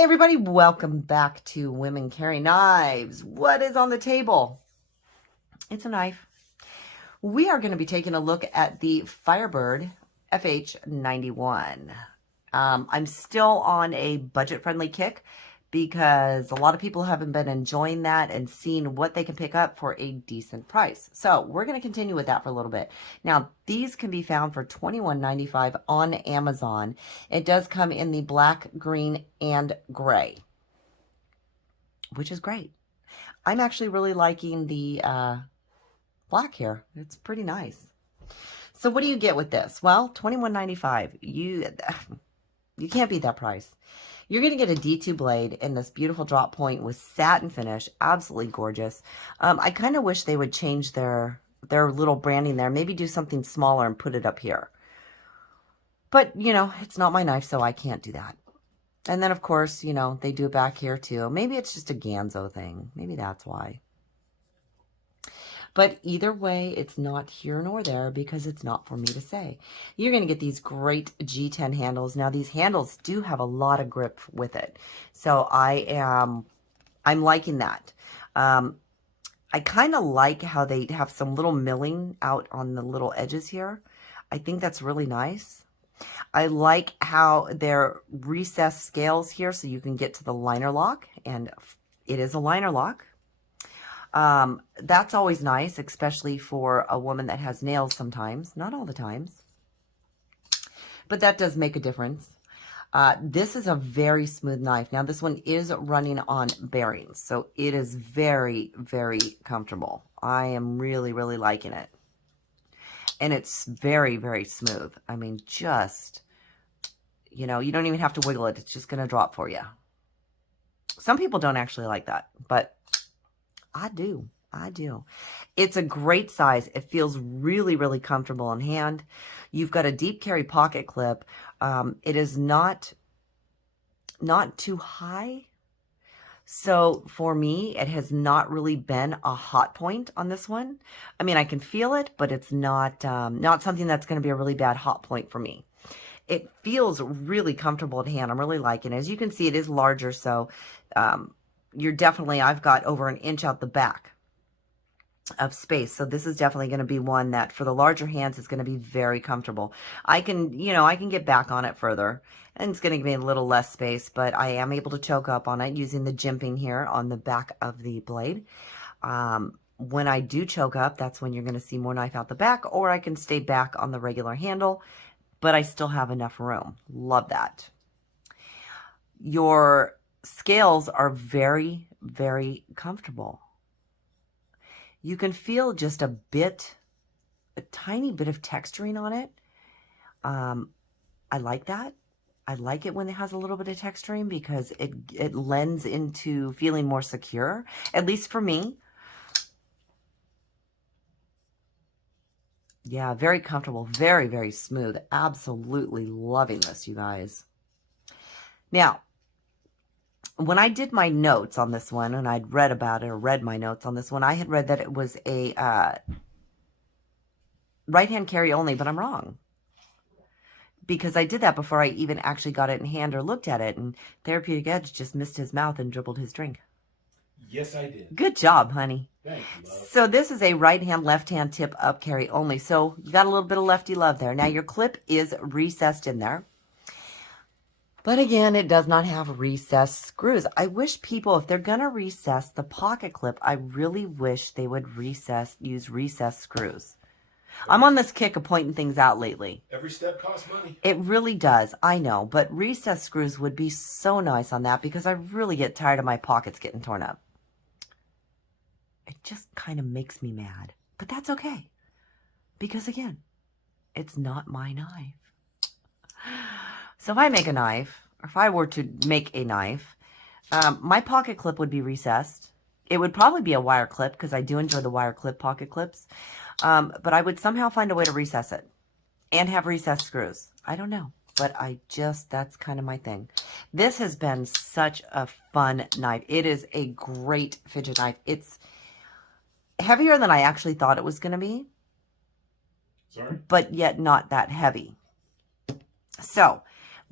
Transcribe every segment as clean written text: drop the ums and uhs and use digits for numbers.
Hey everybody, welcome back to Women Carry Knives. What is on the table? It's a knife. We are going to be taking a look at the Firebird FH91. I'm still on a budget-friendly kick because a lot of people haven't been enjoying that and seeing what they can pick up for a decent price. So we're going to continue with that for a little bit. Now, these can be found for $21.95 on Amazon. It does come in the black, green, and gray, which is great. I'm actually really liking the black here. It's pretty nice. So what do you get with this? Well, $21.95. You can't beat that price. You're going to get a D2 blade in this beautiful drop point with satin finish. Absolutely gorgeous. I kind of wish they would change their little branding there. Maybe do something smaller and put it up here. But, you know, it's not my knife, so I can't do that. And then, of course, you know, they do it back here, too. Maybe it's just a Ganzo thing. Maybe that's why. But either way, it's not here nor there because it's not for me to say. You're going to get these great G10 handles. Now, these handles do have a lot of grip with it. So I'm liking that. I kind of like how they have some little milling out on the little edges here. I think that's really nice. I like how they're recessed scales here so you can get to the liner lock. And it is a liner lock. That's always nice, especially for a woman that has nails sometimes, not all the times, but that does make a difference. This is a very smooth knife. Now this one is running on bearings, so it is very, very comfortable. I am really, really liking it. And it's very, very smooth. I mean, just, you know, you don't even have to wiggle it. It's just going to drop for you. Some people don't actually like that, but I do. I do. It's a great size. It feels really, really comfortable in hand. You've got a deep carry pocket clip. It is not too high. So for me, it has not really been a hot point on this one. I mean, I can feel it, but it's not something that's going to be a really bad hot point for me. It feels really comfortable at hand. I'm really liking it. As you can see, it is larger, so you're definitely, I've got over an inch out the back of space. So this is definitely going to be one that for the larger hands is going to be very comfortable. I can, you know, I can get back on it further and it's going to give me a little less space, but I am able to choke up on it using the jimping here on the back of the blade. When I do choke up, that's when you're going to see more knife out the back, or I can stay back on the regular handle, but I still have enough room. Love that. Your scales are very, very comfortable. You can feel just a tiny bit of texturing on it. I like that. I like it when it has a little bit of texturing because it lends into feeling more secure, at least for me. Yeah, very comfortable, very, very smooth. Absolutely loving this, you guys. Now, when I did my notes on this one, and I'd read about it or read my notes on this one, I had read that it was a right-hand carry only, but I'm wrong. Because I did that before I even actually got it in hand or looked at it, and Therapeutic Edge just missed his mouth and dribbled his drink. Yes, I did. Good job, honey. Thank you, love. So this is a right-hand, left-hand tip up carry only. So you got a little bit of lefty love there. Now your clip is recessed in there. But again, it does not have recessed screws. I wish people, if they're going to recess the pocket clip, I really wish they would use recessed screws. I'm on this kick of pointing things out lately. Every step costs money. It really does. I know. But recessed screws would be so nice on that because I really get tired of my pockets getting torn up. It just kind of makes me mad. But that's okay. Because again, it's not my knife. So if I make a knife, or if I were to make a knife, my pocket clip would be recessed. It would probably be a wire clip because I do enjoy the wire clip pocket clips. But I would somehow find a way to recess it and have recessed screws. I don't know, but that's kind of my thing. This has been such a fun knife. It is a great fidget knife. It's heavier than I actually thought it was going to be. Sorry? But yet not that heavy. So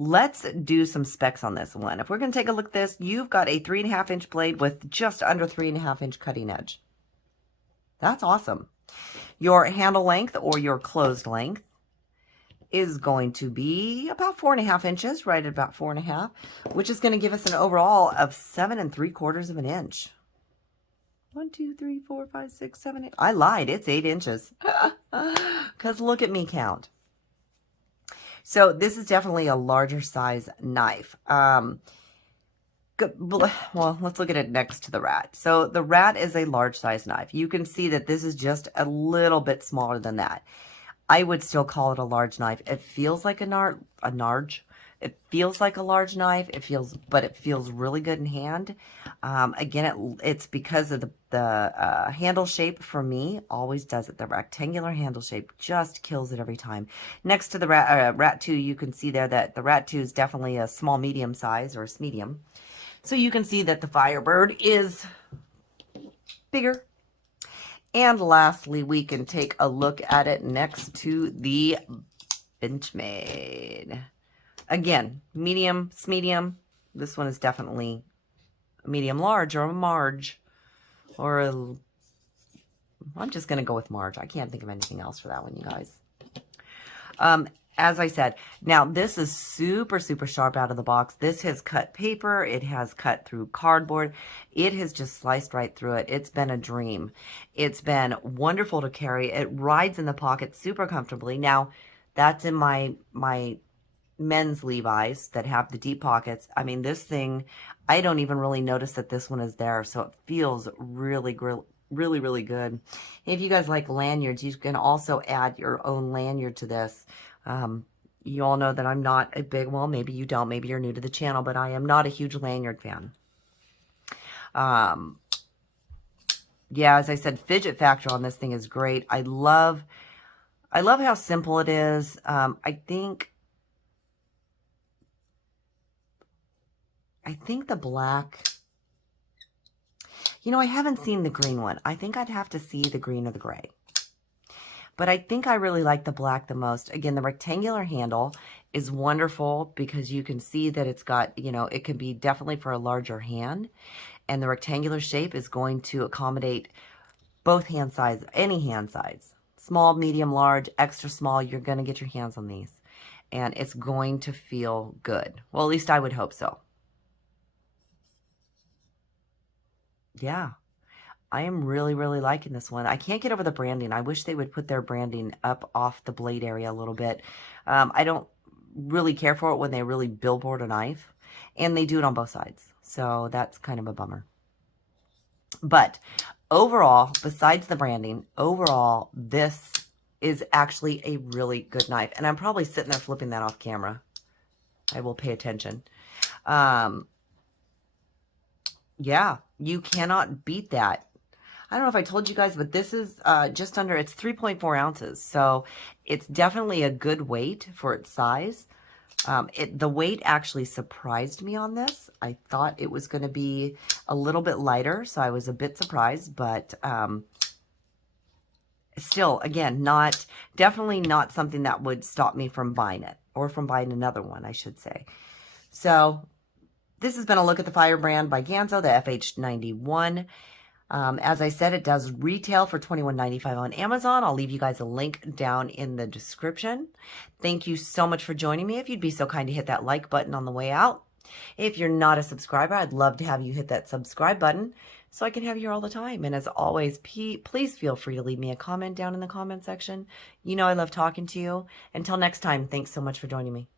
Let's do some specs on this one. If we're going to take a look at this, you've got a 3.5-inch blade with just under 3.5-inch cutting edge. That's awesome. Your handle length or your closed length is going to be about 4.5 inches, right at about 4.5, which is going to give us an overall of 7.75 of an inch. 1, 2, 3, 4, 5, 6, 7, 8. I lied. It's 8 inches. Because look at me count. So this is definitely a larger size knife. Well, let's look at it next to the rat. So the rat is a large size knife. You can see that this is just a little bit smaller than that. I would still call it a large knife. It feels like it feels like a large knife. But it feels really good in hand. Again, it's because of the handle shape. For me, always does it. The rectangular handle shape just kills it every time. Next to the rat 2, you can see there that the rat 2 is definitely a small medium size, or a medium. So you can see that the Firebird is bigger. And lastly, we can take a look at it next to the Benchmade. Again, medium, medium. This one is definitely a medium large, or a Marge, or a, I'm just going to go with Marge. I can't think of anything else for that one, you guys. As I said, now this is super, super sharp out of the box. This has cut paper. It has cut through cardboard. It has just sliced right through it. It's been a dream. It's been wonderful to carry. It rides in the pocket super comfortably. Now, that's in my men's Levi's that have the deep pockets. I mean, this thing, I don't even really notice that this one is there. So it feels really good. If you guys like lanyards, you can also add your own lanyard to this. You all know that I'm not a big, well, maybe you don't, maybe you're new to the channel, but I am not a huge lanyard fan. Yeah, as I said, fidget factor on this thing is great. I love how simple it is. I think the black, you know, I haven't seen the green one. I think I'd have to see the green or the gray. But I think I really like the black the most. Again, the rectangular handle is wonderful because you can see that it's got, you know, it can be definitely for a larger hand. And the rectangular shape is going to accommodate both hand size, any hand size. Small, medium, large, extra small, you're going to get your hands on these. And it's going to feel good. Well, at least I would hope so. Yeah. I am really liking this one. I can't get over the branding. I wish they would put their branding up off the blade area a little bit. I don't really care for it when they really billboard a knife. And they do it on both sides. So that's kind of a bummer. But overall, besides the branding, overall, this is actually a really good knife. And I'm probably sitting there flipping that off camera. I will pay attention. Yeah, you cannot beat that. I don't know if I told you guys, but this is just under, it's 3.4 ounces. So it's definitely a good weight for its size. The weight actually surprised me on this. I thought it was going to be a little bit lighter, so I was a bit surprised, but still, again, definitely not something that would stop me from buying it, or from buying another one, I should say. So this has been a look at the Firebird by Ganzo, the FH91. As I said, it does retail for $21.95 on Amazon. I'll leave you guys a link down in the description. Thank you so much for joining me. If you'd be so kind to hit that like button on the way out. If you're not a subscriber, I'd love to have you hit that subscribe button so I can have you here all the time. And as always, please feel free to leave me a comment down in the comment section. You know I love talking to you. Until next time, thanks so much for joining me.